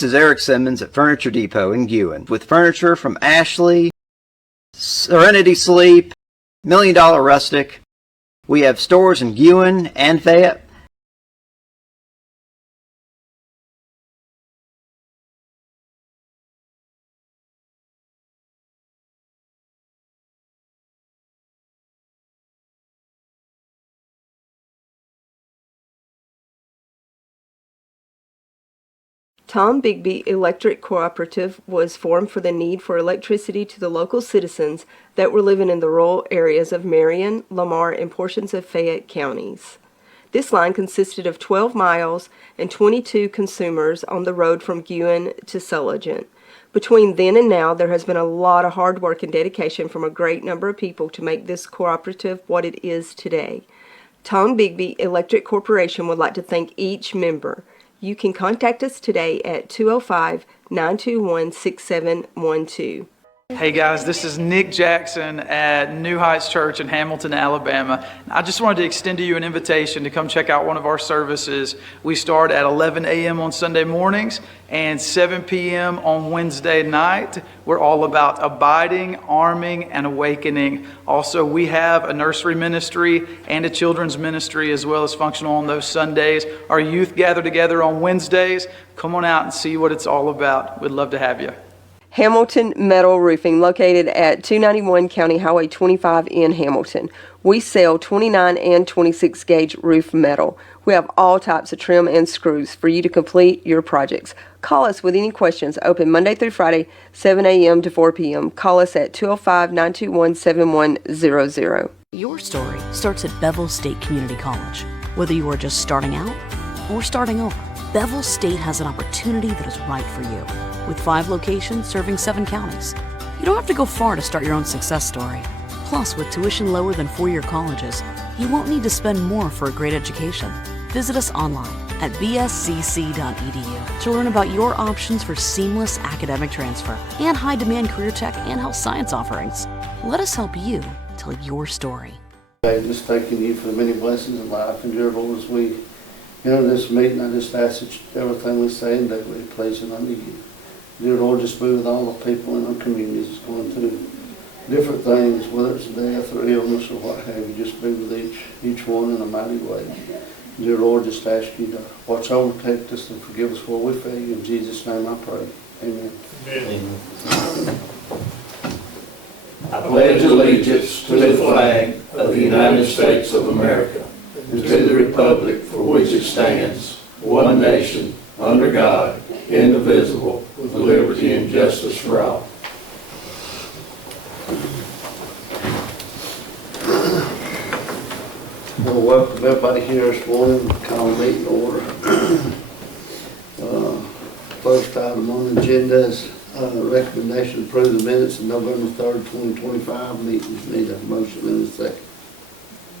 This is Eric Simmons at Furniture Depot in Guin with furniture from Ashley, Serenity Sleep, $1 Million Rustic. We have stores in Guin and Fayette. Tom Bigby Electric Cooperative was formed for the need for electricity to the local citizens that were living in the rural areas of Marion, Lamar, and portions of Fayette counties. This line consisted of 12 miles and 22 consumers on the road from Guin to Sulligent. Between then and now, there has been a lot of hard work and dedication from a great number of people to make this cooperative what it is today. Tom Bigby Electric Corporation would like to thank each member. You can contact us today at 205-921-6712. Hey guys, this is Nick Jackson at New Heights Church in Hamilton, Alabama. I just wanted to extend to you an invitation to come check out one of our services. We start at 11 a.m. on Sunday mornings and 7 p.m. on Wednesday night. We're all about abiding, arming, and awakening. Also, we have a nursery ministry and a children's ministry as well as functional on those Sundays. Our youth gather together on Wednesdays. Come on out and see what it's all about. We'd love to have you. Hamilton Metal Roofing, located at 291 County Highway 25 in Hamilton. We sell 29 and 26 gauge roof metal. We have all types of trim and screws for you to complete your projects. Call us with any questions. Open Monday through Friday, 7 a.m. to 4 p.m. Call us at 205-921-7100. Your story starts at Bevel State Community College. Whether you are just starting out or starting over, Bevel State has an opportunity that is right for you. With 5 locations serving 7 counties. You don't have to go far to start your own success story. Plus, with tuition lower than 4-year colleges, you won't need to spend more for a great education. Visit us online at bscc.edu to learn about your options for seamless academic transfer and high-demand career tech and health science offerings. Let us help you tell your story. Just thanking you for the many blessings in life and dear Lord, as we enter this meeting, I just ask that everything we say and do be pleasing unto you. Dear Lord, just be with all the people in our communities going through different things, whether it's death or illness or what have you. Just be with each one in a mighty way. Dear Lord, just ask you to watch over, protect us, and forgive us for what we fail. In Jesus' name I pray. Amen. Amen. I pledge allegiance to the flag of the United States of America and to the republic for which it stands, one nation, under God, indivisible, with liberty and justice for all. I want to welcome everybody here this morning. Call the meeting to order. First item on the agenda is recommendation to approve the minutes of November 3rd, 2025 meetings. Need a motion in a second.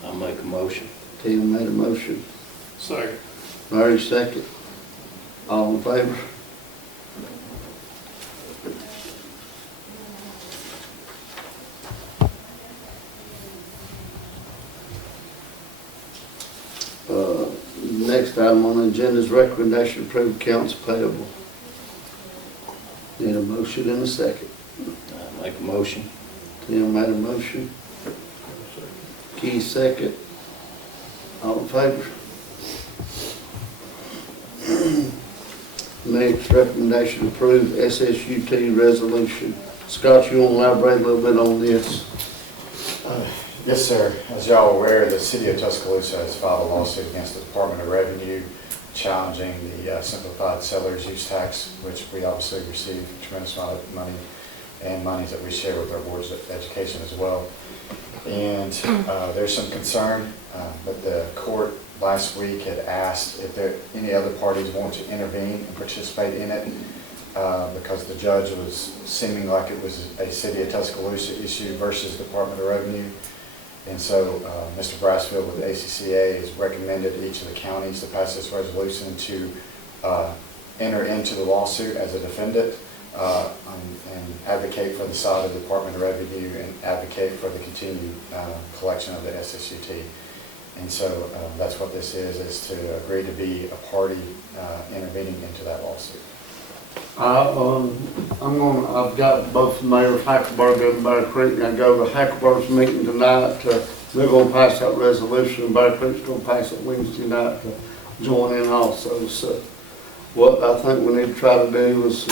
I'll make a motion. Tim made a motion. Second. Mary second. All in favor? Next item on the agenda is recommendation to approve accounts payable. Need a motion in a second. I'll make a motion. Tim made a motion. Key second. All in favor? Next, recommendation to approve SSUT resolution. Scott, you want to elaborate a little bit on this? Yes, sir. As y'all are aware, the City of Tuscaloosa has filed a lawsuit against the Department of Revenue challenging the simplified seller's use tax, which we obviously receive a tremendous amount of money and monies that we share with our boards of education as well. And there's some concern that the court last week had asked if there any other parties want to intervene and participate in it because the judge was seeming like it was a City of Tuscaloosa issue versus Department of Revenue. And so Mr. Brassfield with the ACCA has recommended each of the counties to pass this resolution to enter into the lawsuit as a defendant and advocate for the side of the Department of Revenue and advocate for the continued collection of the SSUT. And so that's what this is to agree to be a party intervening into that lawsuit. I've got both the mayors, Hackleburg and Bear Creek, and I go to Hackleburg's meeting tonight. They're gonna pass that resolution, and Bear Creek's gonna pass it Wednesday night to join in also. So what I think we need to try to do is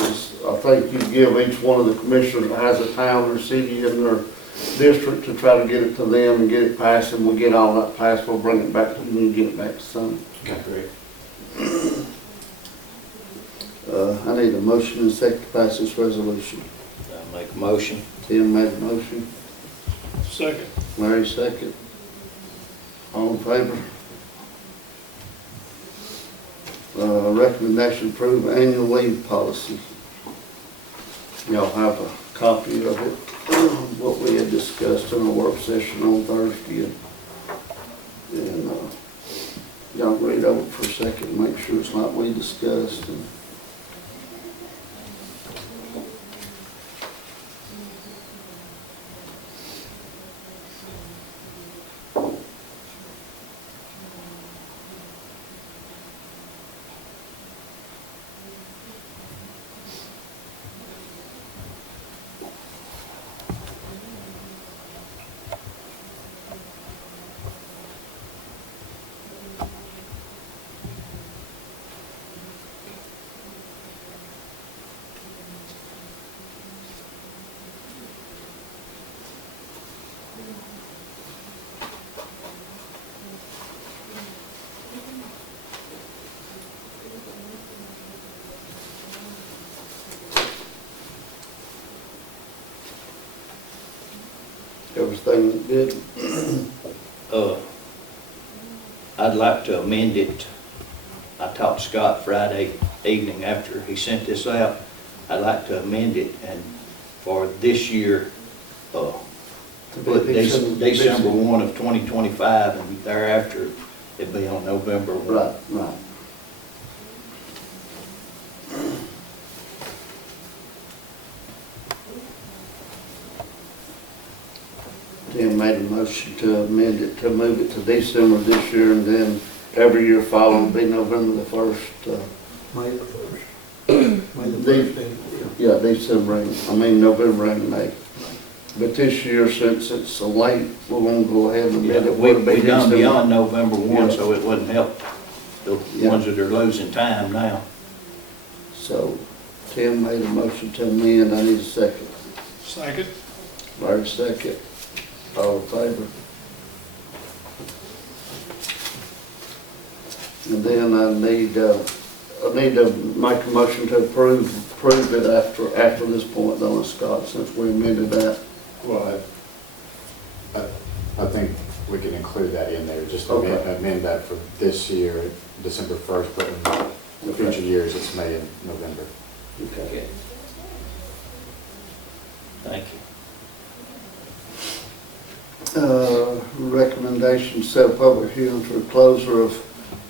I think you give each one of the commissioners that has a town or city in their district to try to get it to them and get it passed, and we get all that passed, we'll bring it back to you and get it back to some. Okay, great. I need a motion and second to pass this resolution. I make a motion. Tim made a motion, Second. Mary second. All in favor? Recommendation to approve annual leave policy. Y'all have a copy of it, what we had discussed in a work session on Thursday. And y'all read over it for a second and make sure it's like we discussed. And everything good? I'd like to amend it. I talked to Scott Friday evening after he sent this out. I'd like to amend it and for this year, put December 1 of 2025 and thereafter it'd be on November 1. Right. Tim made a motion to amend it, to move it to December this year, and then every year following will be November the 1st. May the 1st. May the 1st. Yeah, December, November and May. But this year, since it's so late, we're gonna go ahead and Yeah, amend it. we It'll be done December. beyond November 1, Yeah. so it wouldn't help the Yeah. ones that are losing time now. So Tim made a motion to amend, I need a second. Second. Larry second. All in favor? And then I need to make a motion to approve it after this point, though, Scott, since we amended that. Well, I think we can include that in there, just Okay. amend that for this year, December 1st, but in the future years, it's May and November. Okay. Thank you. Recommendation to set a public hearing for the closure of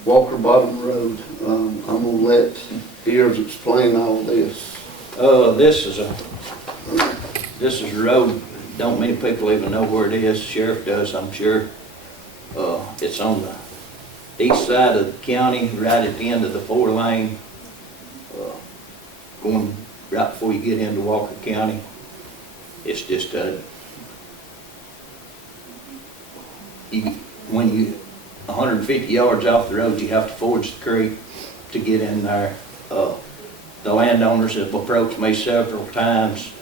Walker Bottom Road. I'm gonna let Ears explain all this. This is a road, don't many people even know where it is, sheriff does, I'm sure. It's on the east side of the county, right at the end of the 4-lane, going right before you get into Walker County. It's just when you 150 yards off the road, you have to forge the creek to get in there. The landowners have approached me several times.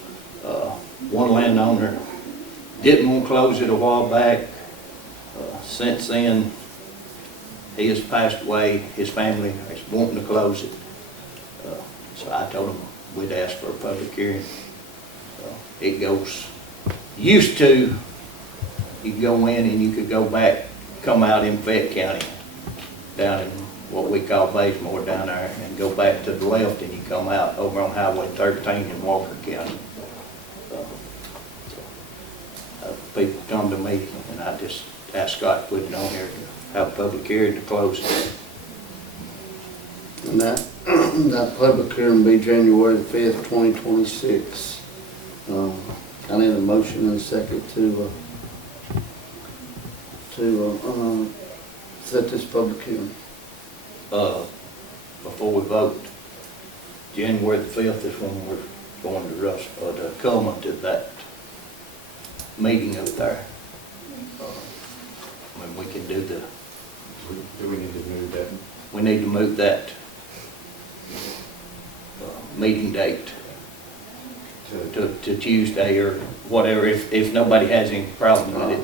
One landowner didn't want to close it a while back. Since then, he has passed away. His family is wanting to close it. So I told him we'd ask for a public hearing. It goes, used to, you could go in and you could go back, come out in Fayette County, down in what we call Bazemore down there, and go back to the left and you come out over on Highway 13 in Walker County. People come to me and I just asked Scott to put it on here to have a public hearing to close it. And that public hearing will be January the 5th, 2026. I need a motion and a second to set this public hearing. Before we vote, January the 5th is when we're going to to Cullman to that meeting up there. I mean, we can do the, Do we need to move that? we need to move that meeting date to Tuesday or whatever, if nobody has any problem with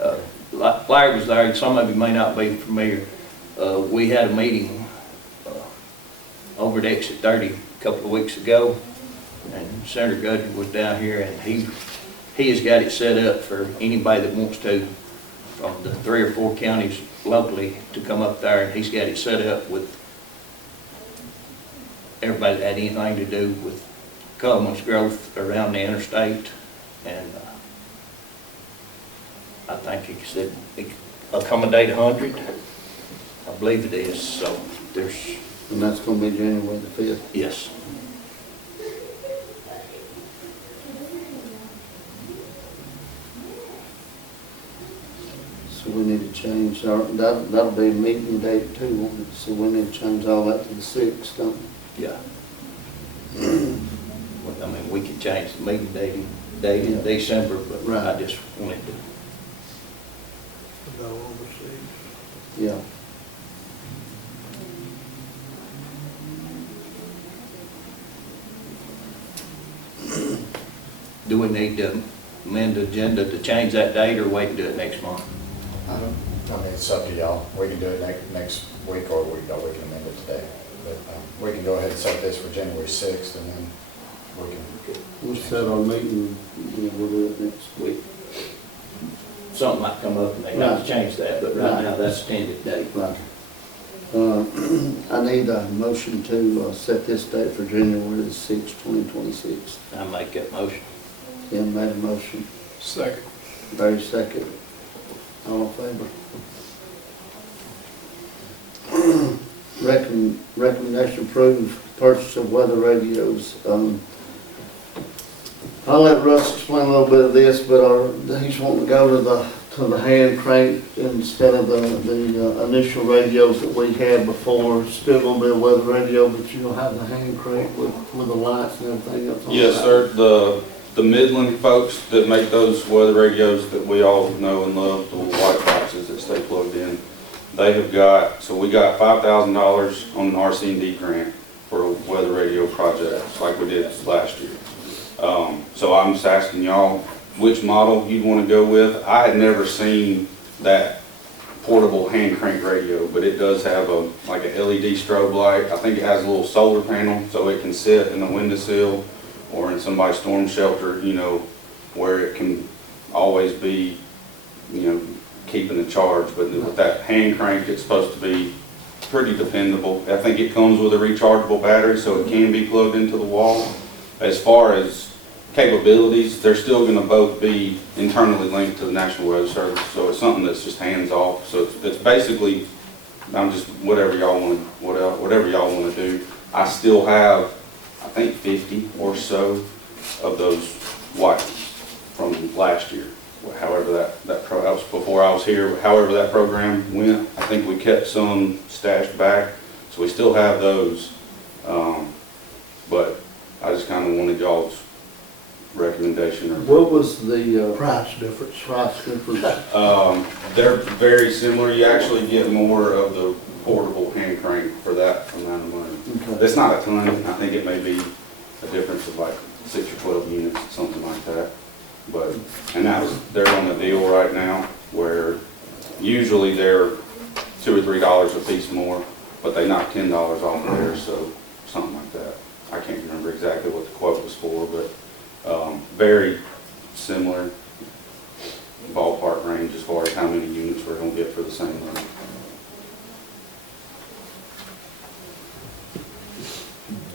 it. Larry was there, some of you may not be familiar. We had a meeting over at Exit 30 a couple of weeks ago, and Senator Gudger was down here, and he has got it set up for anybody that wants to, from the 3 or 4 counties locally, to come up there, and he's got it set up with everybody that had anything to do with Cullman's growth around the interstate, and I think he said it can accommodate 100. I believe it is, so there's, And that's gonna be January the 5th. yes. So we need to change our, that'll be a meeting date too, won't it? So we need to change all that to the 6th, don't we? Yeah. Well, I mean, we could change the meeting date in December, but Right. I just wanted to. Go overseas. Yeah. Do we need to amend the agenda to change that date or wait and do it next month? I mean, it's up to y'all. We can do it next week, or we can amend it today. But we can go ahead and set this for January 6th, and then we can. We'll set our meeting, we'll do it next week. Something might come up and they have to change that, but right now that's a tentative date. Right. I need a motion to set this date for January the 6th, 2026. I make that motion. Ken made a motion, Second. Barry second. All in favor? Recommendation approved purchase of weather radios. I'll let Russ explain a little bit of this, but he's wanting to go to the hand crank instead of the initial radios that we had before. Still gonna be a weather radio, but you'll have the hand crank with the lights and everything else on Yes, the sir. The Midland folks that make those weather radios that we all know and love, the white boxes that stay plugged in, they have got, so we got $5,000 on an RC&D grant for a weather radio project, like we did last year. So I'm just asking y'all which model you'd want to go with. I had never seen that portable hand crank radio, but it does have like a LED strobe light. I think it has a little solar panel, so it can sit in the windowsill or in somebody's storm shelter, you know, where it can always be, you know, keeping the charge. But with that hand crank, it's supposed to be pretty dependable. I think it comes with a rechargeable battery, so it can be plugged into the wall. As far as capabilities, they're still going to both be internally linked to the National Weather Service, so it's something that's just hands off. So it's basically, I'm just whatever y'all want to do. I still have, I think, 50 or so of those white from last year. However that was before I was here. However that program went, I think we kept some stashed back, so we still have those. But I just kind of wanted y'all's recommendation. What was the Price difference. price difference? They're very similar. You actually get more of the portable hand crank for that amount of money. Okay. It's not a ton. I think it may be a difference of like 6 or 12 units, something like that. But, and they're on the deal right now where usually they're $2 or $3 a piece more, but they knock $10 off of there, so something like that. I can't remember exactly what the quote was for, but very similar ballpark range as far as how many units we're going to get for the same money.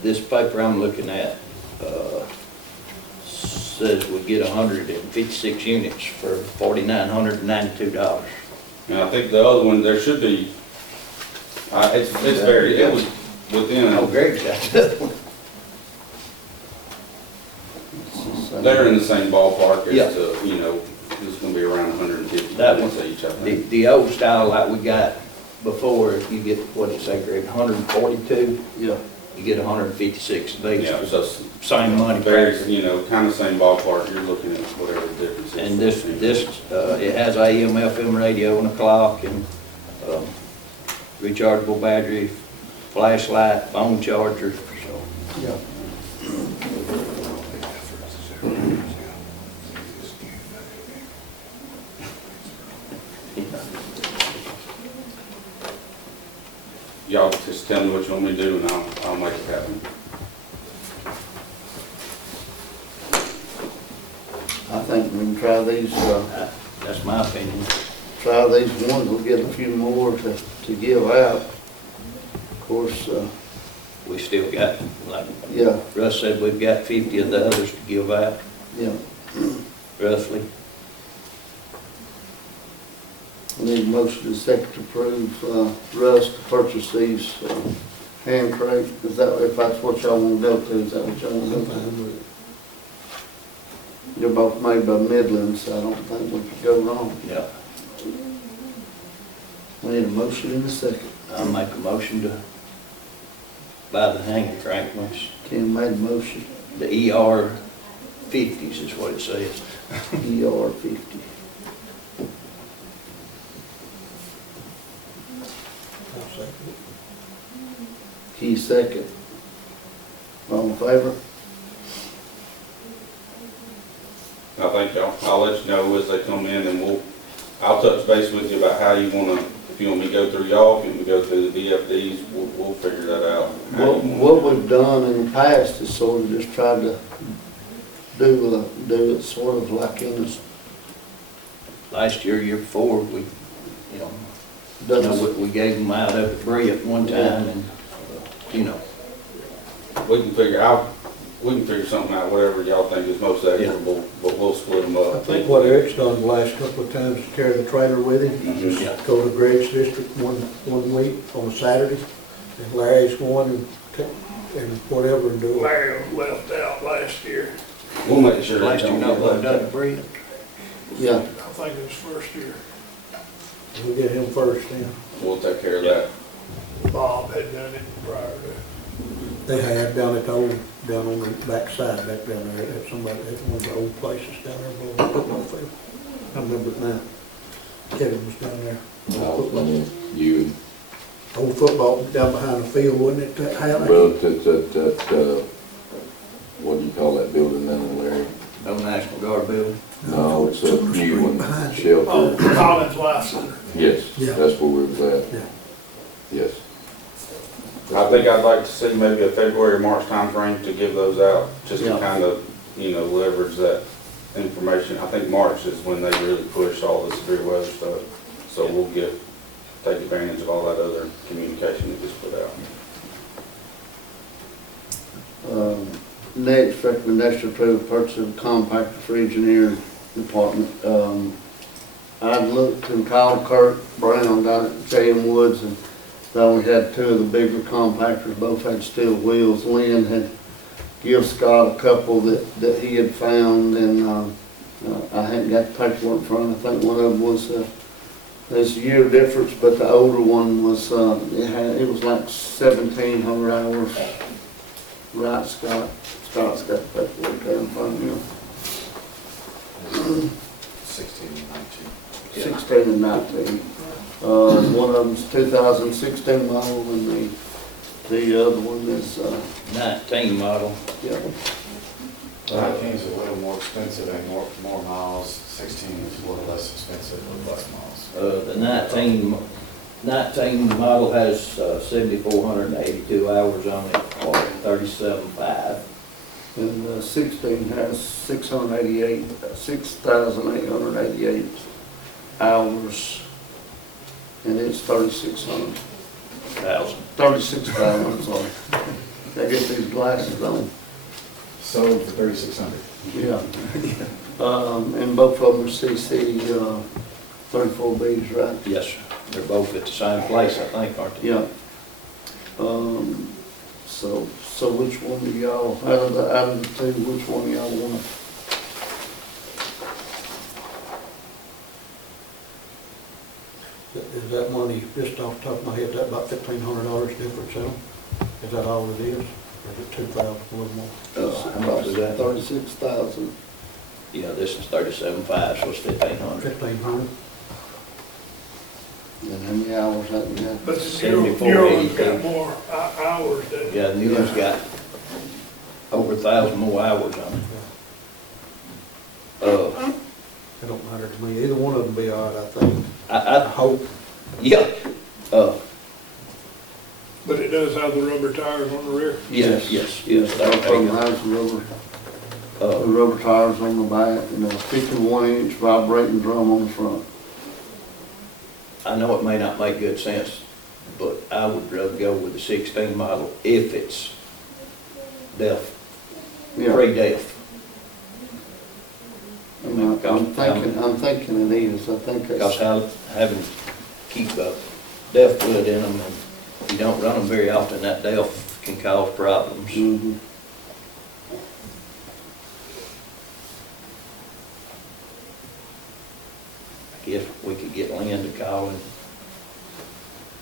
This paper I'm looking at says we get 156 units for $4,992. And I think the other one, there should be, it was within, Oh, Greg's got that one. they're in the same ballpark Yeah. as to, you know, it's going to be around 150 That units one, each, I think. the old style like we got before, if you get, what did it say, Greg, 142? Yeah. you get 156 apiece Yeah, for so the same money. very, you know, kind of same ballpark, you're looking at whatever the difference is. And it has AM, FM radio and a clock and, rechargeable battery, flashlight, phone charger, so. Yeah. Y'all just tell me what you want me to do and I'll make it happen. I think we can try these, That's my opinion. try these ones, we'll get a few more to give out. Of course, We still got, like yeah, Russ said, we've got 50 of the others to give out, yeah. roughly. I need a motion to second to approve, Russ to purchase these, hand crank. Is that, if that's what y'all want to go to, is that what y'all want to go to? They're both made by Midland, so I don't think we could go wrong. Yeah. We need a motion in a second. I'll make a motion to buy the hanging crank ones. Ken made a motion, The ER 50s is what it says. ER 50. I'll second it. Key second. All in favor? I thank y'all. I'll let you know as they come in and I'll touch base with you about how you wanna, if you want me to go through y'all, if you want me to go through the VFDs, we'll figure that out. How you wanna What do it. we've done in the past is sort of just tried to do it sort of like in this, Last year, year before, we, we gave them out up at Bree at one time and, We can figure something out, whatever y'all think is most equitable, but we'll split them up. I think what Eric's done the last couple of times is carry the trailer with him. Mhm. Yeah. Go to Greg's district one week on a Saturday, and Larry's going and whatever and do it. Marion left out last year. We'll make sure they last year, don't not get what left done out. at Bree. yeah. I think it was first year. We'll get him first then. We'll take care of that. Bob had done it prior to. They had down at the old, down on the back side, back down there, at somebody, at one of the old places down there, below the football field. I remember it now. Kevin was down there. You, Old football down behind the field, wasn't it, that house? well, what do you call that building then, Larry? No National Guard building. No, it's a Silver new Street one, behind it. Oh, shelter. Collins Life Center. Yes, Yeah. that's where we was at, Yeah. yes. I think I'd like to see maybe a February, March timeframe to give those out, just to Yeah. kind of, leverage that information. I think March is when they really push all the severe weather stuff, so we'll take advantage of all that other communication that gets put out. Next, recommendation to approve purchase of compactor for engineering department. I looked and called Kurt Brown down at J.M. Woods, and they only had two of the bigger compactors, both had steel wheels. Lynn had given Scott a couple that he had found, and I hadn't got the paperwork in front. I think one of them was, there's a year difference, but the older one was, it was like 1,700 hours. Right, Scott? Scott's got the paperwork there in front of him. 16 and 19. 16 and 19. One of them's 2016 model, and the other one is, 19 model. yeah. 19 is a little more expensive and more miles. 16 is a little less expensive with less miles. The 19 model has 7,482 hours on it, or 37.5. And 16 has 6,888 hours, and it's 36,000, I'm sorry. I get these glasses on. Sold for 3,600. Yeah. And both of them are CC 34Bs, right? Yes, sir. They're both at the same place, I think, aren't they? Yeah. So which one do y'all, out of the two, which one y'all want? Is that money, just off the top of my head, that about $1,500 difference in them? Is that all it is? Or is it 2,000, a little more? How much is that? 36,000. Yeah, this is 37.5, so it's 1,500. 1,500? And how many hours that you got? But the 74, new one's 82. got more hours, doesn't it? Yeah, the new one's got over 1,000 more hours on it. It don't matter to me. Either one of them be all right, I think. I hope. yeah, But it does have the rubber tires on the rear. yes. That phone has the rubber tires on the back and a 51-inch vibrating drum on the front. I know it may not make good sense, but I would rather go with the 16 model if it's DEF, pre-DEF. I'm thinking it is. I think Because it's, having to keep a DEF fluid in them, and you don't run them very often, that DEF can cause problems. mhm. I guess we could get Lynn to call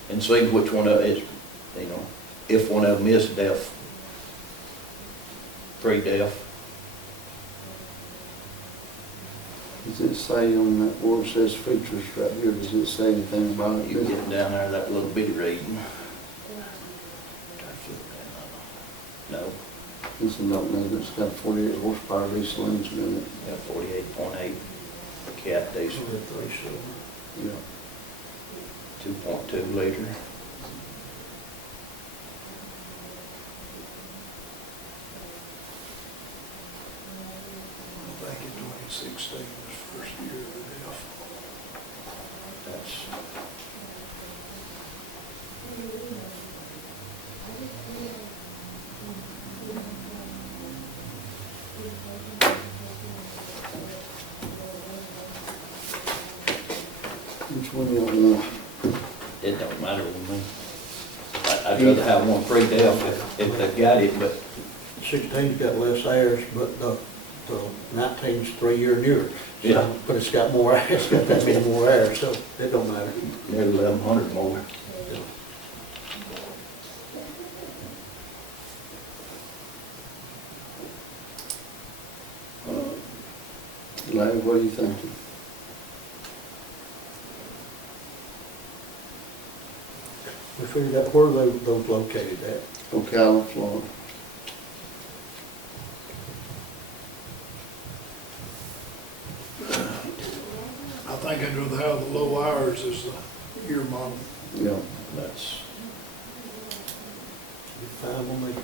and see which one of it is, you know, if one of them is DEF, pre-DEF. Does it say on that where it says features right here, does it say anything about it? You get down there, that little bitty reading. No, This one don't know, it's got 48 horsepower diesel engine in it. got 48.8 cat diesel, Yeah. 2.2 liter. Back in 2016 was first year of the DEF. That's, Which one y'all want? it don't matter with me. I'd rather have one pre-DEF if they've got it, but 16's got less airs, but the 19's 3 year newer. So, Yeah. but it's got more, it's got that many more airs, so it don't matter. nearly 1,100 more. Larry, what are you thinking? We figured out where those located at. Ocala, Florida. I think I'd rather have the low hours as the year model. Yeah. That's Fine with me.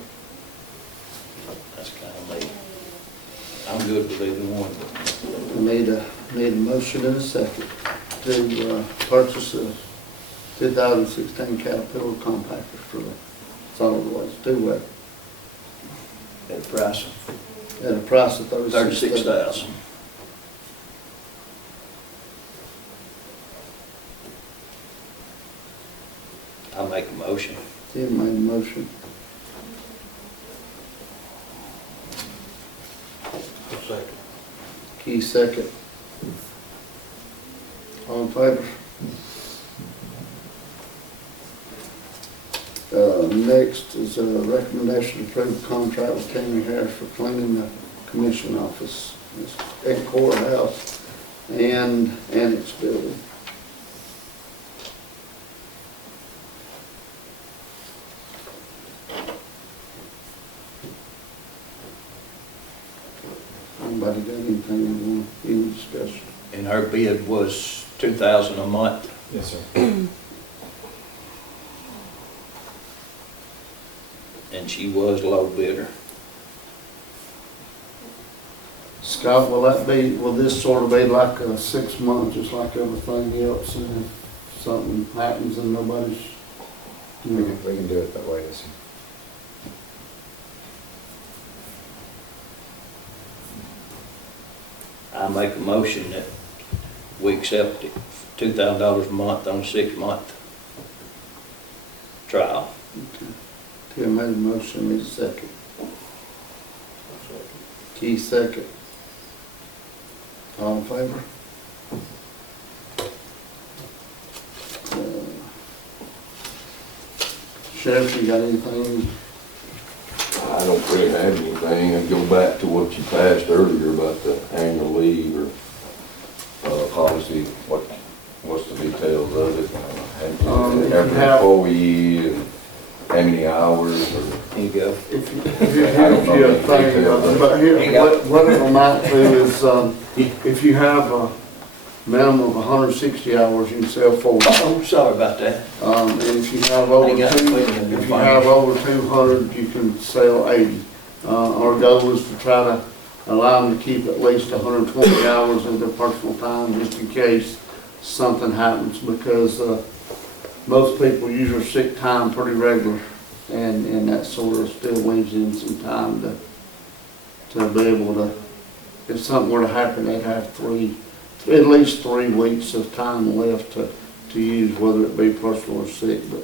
kind of me. I'm good with either one. I need a motion and a second to purchase a 2016 Caterpillar compactor for the solid waste, two-way, At a price at a price of of $36,000. $36,000. I make a motion. Tim made a motion. A second. Key second. All in favor? Next is a recommendation to approve contract with Tammy Harris for cleaning the commission office. It's at courthouse and annex building. Anybody got anything they want, any discussion? And her bid was $2,000 a month. Yes, sir. And she was low bidder. Scott, will this sort of be like 6 months, just like everything else, and if something happens and nobody's, you know, We can do it that way, yes, sir. I make a motion that we accept it, $2,000 a month on a 6-month trial. Tim made a motion, need a second. Keith second. All in favor? Sheriff, you got anything I don't really have anything. I go back to what you passed earlier about the annual leave or policy. What's the details of it? Every employee and how many hours or? Here you go. If you a thing, but here, what it'll amount to is, if you have a minimum of 160 hours, you can sell 40. Oh, sorry about that. And if you have over if you have over 200, you can sell 80. Our goal is to try to allow them to keep at least 120 hours of their personal time, just in case something happens, because most people use their sick time pretty regular, and that sort of still leaves in some time to be able to, if something were to happen, they'd have at least 3 weeks of time left to use, whether it be personal or sick. But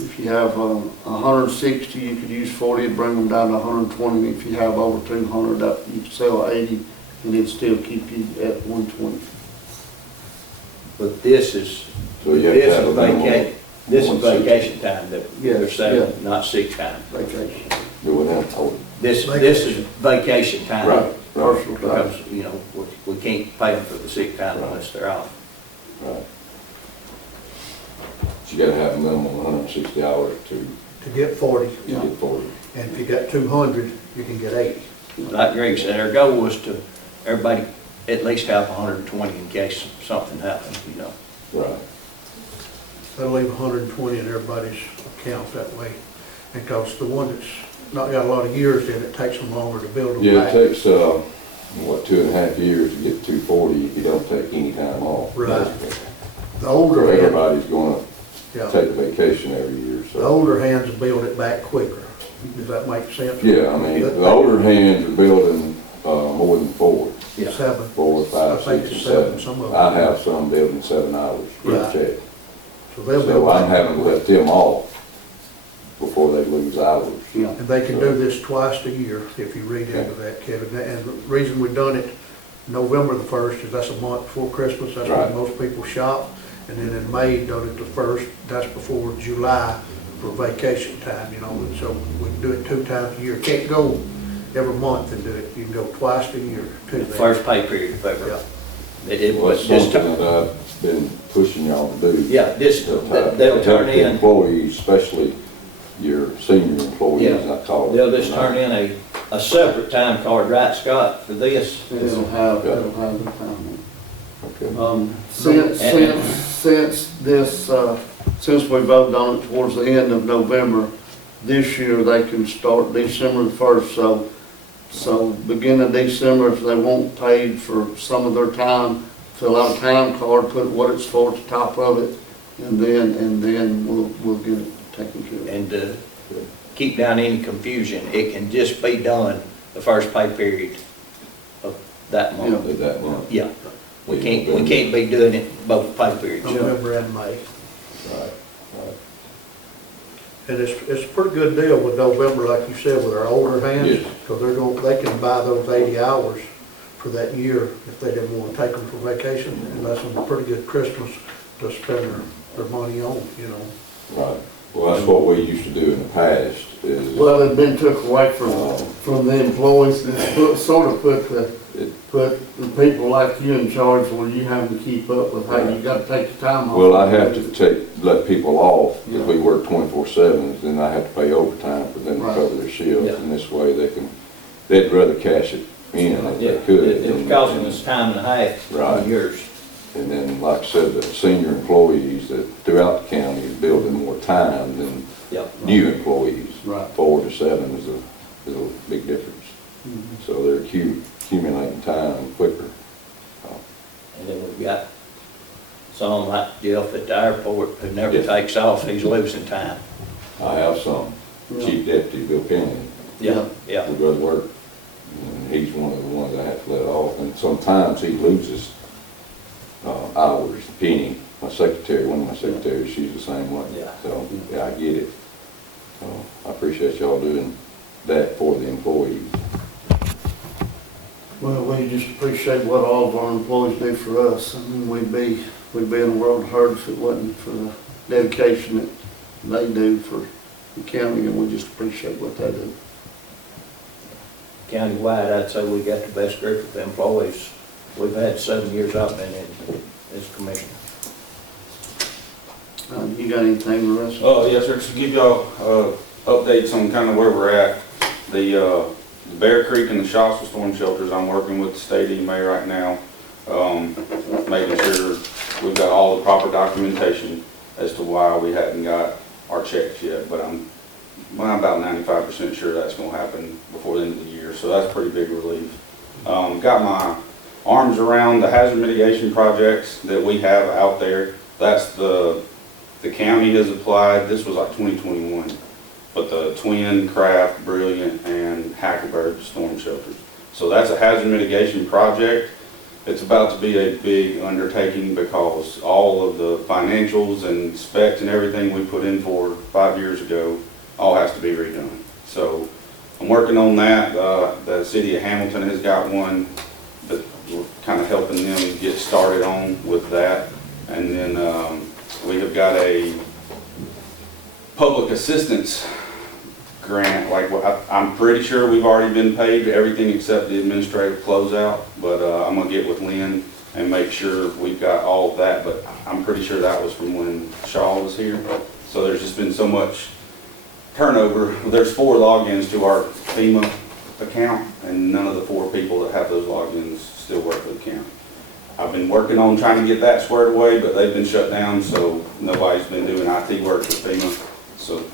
if you have 160, you could use 40 and bring them down to 120. If you have over 200, you could sell 80 and it'd still keep you at 120. But this is, So you have to have a minimum this is 160. vacation time that they're saying, yeah. not sick time. Vacation. You wouldn't have told. This is vacation time. Right. Personal time. Because, you know, we can't pay them for the sick time unless they're off. Right. But you gotta have a minimum of 160 hours to get 40, get 40. and if you got 200, you can get 80. Like Greg said, our goal was to, everybody at least have 120 in case something happens, you know. Right. That'll leave 120 in everybody's account that way. And because the one that's not got a lot of years in it, takes them longer to build them Yeah, back. it takes, 2.5 years to get 240 if you don't take any time off. Right. The So older hand, everybody's gonna yeah, take a vacation every year, the so. older hands will build it back quicker. Does that make sense? Yeah, I mean, the older hands are building, more than 4, Yeah. 7. 4, 5, I think 6, it's and 7. some of them. I have some building 7 hours per Right. check. So they'll So build I'm back. having to let them off before they lose hours. Yeah. And they can do this twice a year, if you read into that, Kevin. And the reason we've done it November the 1st is that's a month before Christmas, that's Right. when most people shop. And then in May, done it the 1st, that's before July for vacation time, you know. And so we can do it 2 times a year. Can't go every month and do it. You can go twice a year to The that. first pay period of February. It Well, was that's this something time. that I've been pushing y'all to do. Yeah, this, To they'll help turn the in, employees, especially your senior employees, Yeah. I call it. they'll just turn in a separate time card, right, Scott, for this? It'll have the time. Okay. Since this, since we voted on it towards the end of November, this year they can start December the 1st, so beginning of December, if they want paid for some of their time, fill out a time card, put what it's for at the top of it, and then we'll get it taken care of. And to keep down any confusion, it can just be done the first pay period of that month. Did that one. Yeah, we can't be doing it both pay periods. November and May. Right, right. And it's a pretty good deal with November, like you said, with our older hands, Yes. because they can buy those 80 hours for that year if they didn't want to take them for vacation. And that's a pretty good Christmas to spend their money on, you know. Right. Well, that's what we used to do in the past is. Well, it's been took away from the employees, it's sort of put the people like you in charge where you have to keep up with, hey, you gotta take your time off. Well, I have to let people off, if we work 24/7, then I have to pay overtime for them to Right. cover their shifts, Yeah. and this way they'd rather cash it in if Yeah, they could. it's costing us time and a half Right. on yours. And then, like I said, the senior employees that throughout the county is building more time than Yep. new employees. Right. 4 to 7 is a big difference. So they're accumulating time quicker. And then we've got some like Jeff at the airport who never Yeah. takes off, he's losing time. I have some chief deputy, Bill Penny, Yeah, yeah. would rather work, and he's one of the ones I have to let off. And sometimes he loses hours. Penny, my secretary, one of my secretaries, she's the same way. Yeah. So, yeah, I get it. So I appreciate y'all doing that for the employees. Well, we just appreciate what all of our employees do for us. I mean, we'd be in a world of hurt if it wasn't for the dedication that they do for the county, and we just appreciate what they do. countywide, I'd say we got the best group of employees we've had 7 years I've been in as commissioner. You got anything, Russ? Oh, yes, sir. To give y'all updates on kind of where we're at. The Bear Creek and the Shasta storm shelters, I'm working with the state EMA right now, making sure we've got all the proper documentation as to why we hadn't got our checks yet. But I'm about 95% sure that's going to happen before the end of the year, so that's a pretty big relief. Got my arms around the hazard mitigation projects that we have out there. That's the county has applied. This was like 2021, but the Twin, Craft, Brilliant, and Hacklebird storm shelters. So that's a hazard mitigation project. It's about to be a big undertaking because all of the financials and specs and everything we put in for 5 years ago all has to be redone. So I'm working on that. The city of Hamilton has got one, but we're kind of helping them get started on with that. And then we have got a public assistance grant. Like I'm pretty sure we've already been paid everything except the administrative closeout, but I'm gonna get with Lynn and make sure we've got all of that. But I'm pretty sure that was from when Shaw was here. So there's just been so much turnover. There's 4 logins to our FEMA account, and none of the 4 people that have those logins still work for the county. I've been working on trying to get that squared away, but they've been shut down, so nobody's been doing IT work for FEMA. So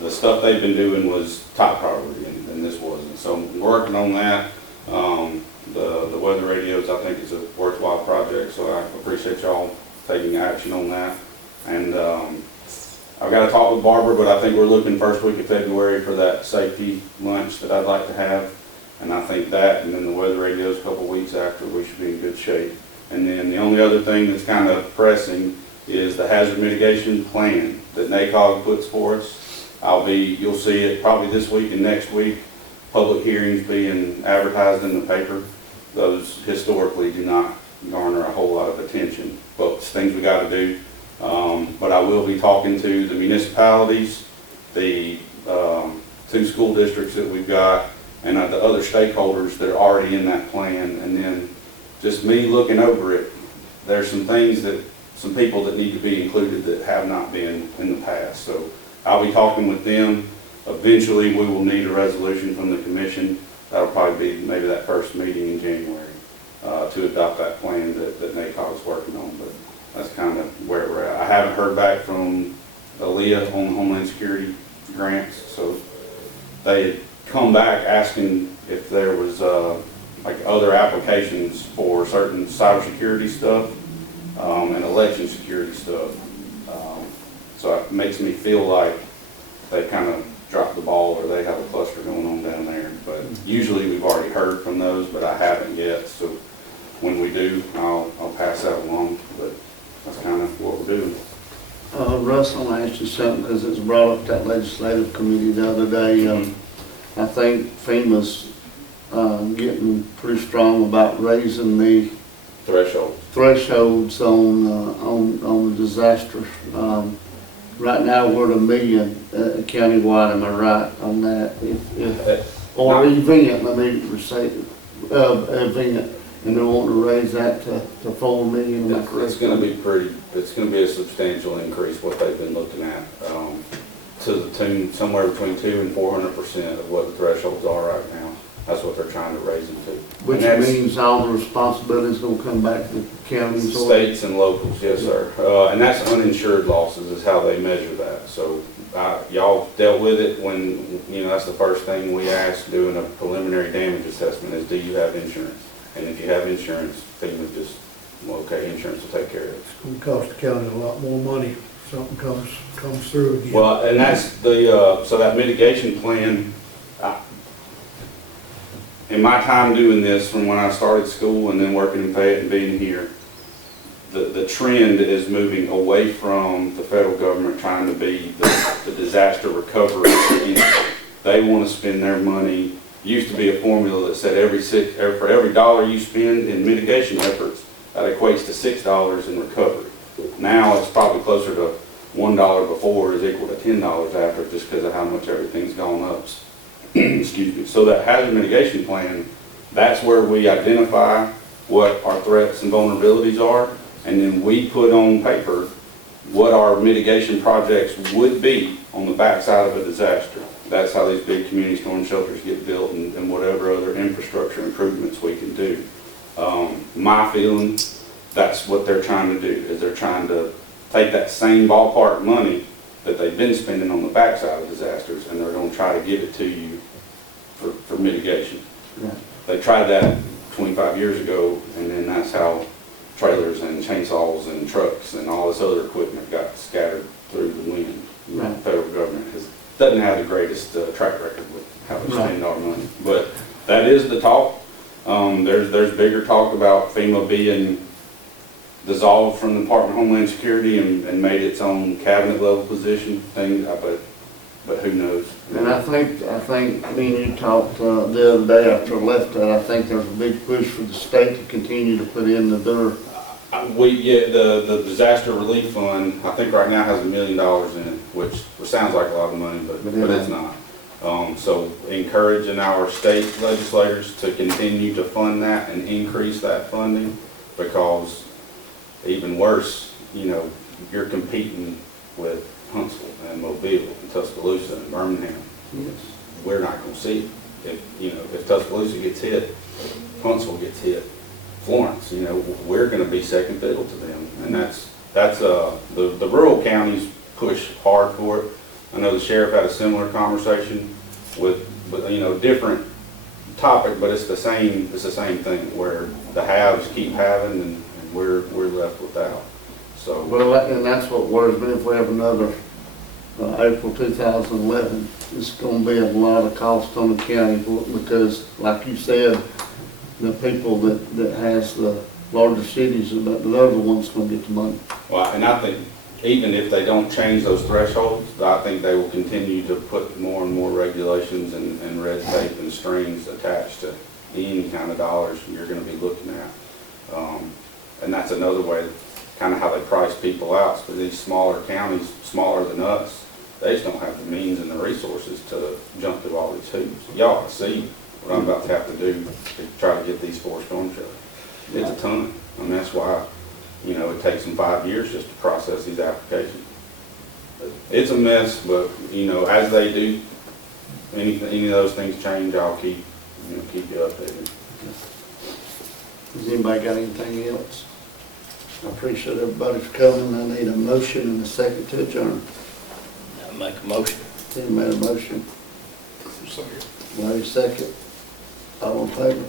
the stuff they've been doing was top priority, and this wasn't. So I'm working on that. The weather radios, I think, is a worthwhile project, so I appreciate y'all taking action on that. And I've got to talk with Barbara, but I think we're looking first week of February for that safety lunch that I'd like to have. And I think that, and then the weather radios a couple weeks after, we should be in good shape. And then the only other thing that's kind of pressing is the hazard mitigation plan that NACOG puts for us. You'll see it probably this week and next week, public hearings being advertised in the paper. Those historically do not garner a whole lot of attention, but it's things we got to do. But I will be talking to the municipalities, the 2 school districts that we've got, and the other stakeholders that are already in that plan. And then just me looking over it, there's some things that, some people that need to be included that have not been in the past. So I'll be talking with them. Eventually we will need a resolution from the commission. That'll probably be maybe that first meeting in January to adopt that plan that NACOG's working on. But that's kind of where we're at. I haven't heard back from Aaliyah on Homeland Security grants. So they had come back asking if there was like other applications for certain cybersecurity stuff and election security stuff. So it makes me feel like they kind of dropped the ball, or they have a cluster going on down there. But usually we've already heard from those, but I haven't yet. So when we do, I'll pass that along. But that's kind of what we're doing. Russ, I want to ask you something because it was brought up at that legislative committee the other day. I think FEMA's getting pretty strong about raising the thresholds on the disaster. Right now we're at $1 million countywide. Am I right on that? Or event, let me say event, and they want to raise that to $4 million. It's going to be it's going to be a substantial increase what they've been looking at, to the tune somewhere between 200% and 400% of what the thresholds are right now. That's what they're trying to raise them to. Which means all the responsibility is going to come back to the counties? States and locals, yes, sir. And that's uninsured losses is how they measure that. So y'all dealt with it when, that's the first thing we ask doing a preliminary damage assessment is, do you have insurance? And if you have insurance, FEMA just, well, okay, insurance will take care of it. It's going to cost the county a lot more money if something comes through again. Well, and that's the, so that mitigation plan, in my time doing this, from when I started school and then working in Fayette and being here, the trend is moving away from the federal government trying to be the disaster recovery entity. They want to spend their money. Used to be a formula that said for every dollar you spend in mitigation efforts, that equates to $6 in recovery. Now it's probably closer to $1 before is equal to $10 after, just because of how much everything's gone up. excuse me, so that hazard mitigation plan, that's where we identify what our threats and vulnerabilities are, and then we put on paper what our mitigation projects would be on the backside of a disaster. That's how these big community storm shelters get built, and whatever other infrastructure improvements we can do. My feeling, that's what they're trying to do, is they're trying to take that same ballpark money that they've been spending on the backside of disasters, and they're going to try to give it to you for mitigation. Yeah. They tried that 25 years ago, and then that's how trailers and chainsaws and trucks and all this other equipment got scattered through the wind. Right. The federal government doesn't have the greatest track record with how they spend our money. But that is the talk. There's bigger talk about FEMA being dissolved from the Department of Homeland Security and made its own cabinet level position thing, but who knows? And I think me and you talked the other day after I left that, I think there's a big push for the state to continue to put in the The disaster relief fund, I think right now has $1 million in it, which sounds like a lot of money, but it's not. So encouraging our state legislators to continue to fund that and increase that funding, because even worse, you're competing with Huntsville and Mobile and Tuscaloosa and Birmingham. Yes. We're not going to see it. If Tuscaloosa gets hit, Huntsville gets hit, Florence, we're going to be second fiddle to them. And that's the rural counties push hard for it. I know the sheriff had a similar conversation with different topic, but it's the same thing, where the haves keep having and we're left without. So Well, and that's what worries me, if we have another April 2011, it's going to be a lot of cost on the county, because like you said, the people that has the larger cities, they're the ones going to get the money. well, and I think even if they don't change those thresholds, I think they will continue to put more and more regulations and red tape and strings attached to any kind of dollars you're going to be looking at. And that's another way, kind of how they price people out. So these smaller counties, smaller than us, they just don't have the means and the resources to jump through all these hoops. Y'all see what I'm about to have to do to try to get these 4 storm shelters. It's a ton. I mean, that's why, it takes them 5 years just to process these applications. It's a mess, but, as they do, any of those things change, I'll keep you updated. Has anybody got anything else? I appreciate everybody for coming. I need a motion and a second to adjourn. I make a motion. Tim made a motion. Second. Larry second. All in favor?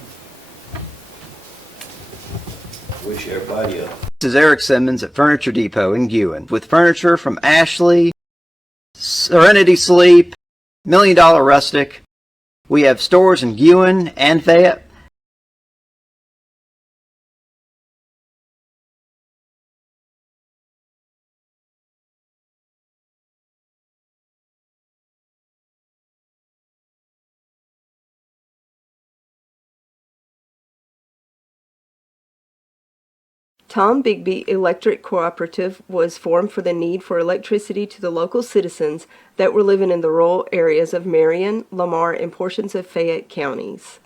Wish everybody a This is Eric Simmons at Furniture Depot in Guin with furniture from Ashley, Serenity Sleep, $1 Million Rustic. We have stores in Guin and Fayette. Tom Bigby Electric Cooperative was formed for the need for electricity to the local citizens that were living in the rural areas of Marion, Lamar, and portions of Fayette counties.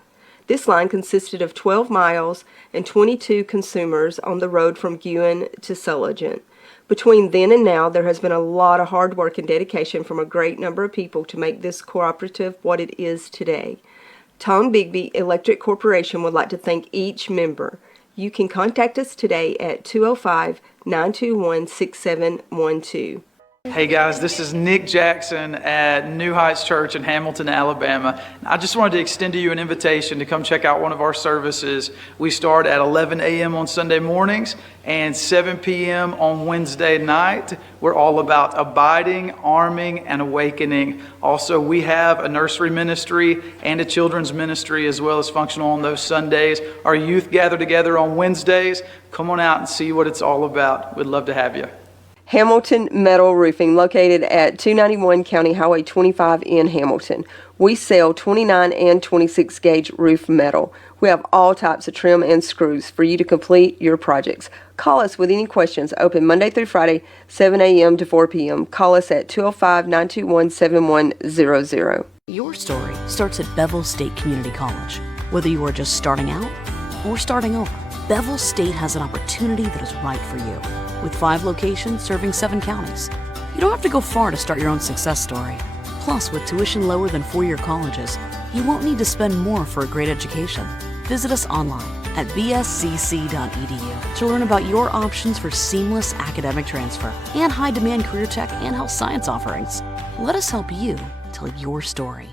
This line consisted of 12 miles and 22 consumers on the road from Guin to Sulligent. Between then and now, there has been a lot of hard work and dedication from a great number of people to make this cooperative what it is today. Tom Bigby Electric Corporation would like to thank each member. You can contact us today at 205-921-6712. Hey guys, this is Nick Jackson at New Heights Church in Hamilton, Alabama. I just wanted to extend to you an invitation to come check out one of our services. We start at 11 a.m. on Sunday mornings and 7 p.m. on Wednesday night. We're all about abiding, arming, and awakening. Also, we have a nursery ministry and a children's ministry as well as functional on those Sundays. Our youth gather together on Wednesdays. Come on out and see what it's all about. We'd love to have you. Hamilton Metal Roofing, located at 291 County Highway 25 in Hamilton. We sell 29 and 26 gauge roof metal. We have all types of trim and screws for you to complete your projects. Call us with any questions. Open Monday through Friday, 7 a.m. to 4 p.m. Call us at 205-921-7100. Your story starts at Bevel State Community College. Whether you are just starting out or starting over, Bevel State has an opportunity that is right for you. With 5 locations serving 7 counties. You don't have to go far to start your own success story. Plus, with tuition lower than 4-year colleges, you won't need to spend more for a great education. Visit us online at bscc.edu to learn about your options for seamless academic transfer and high-demand career tech and health science offerings. Let us help you tell your story.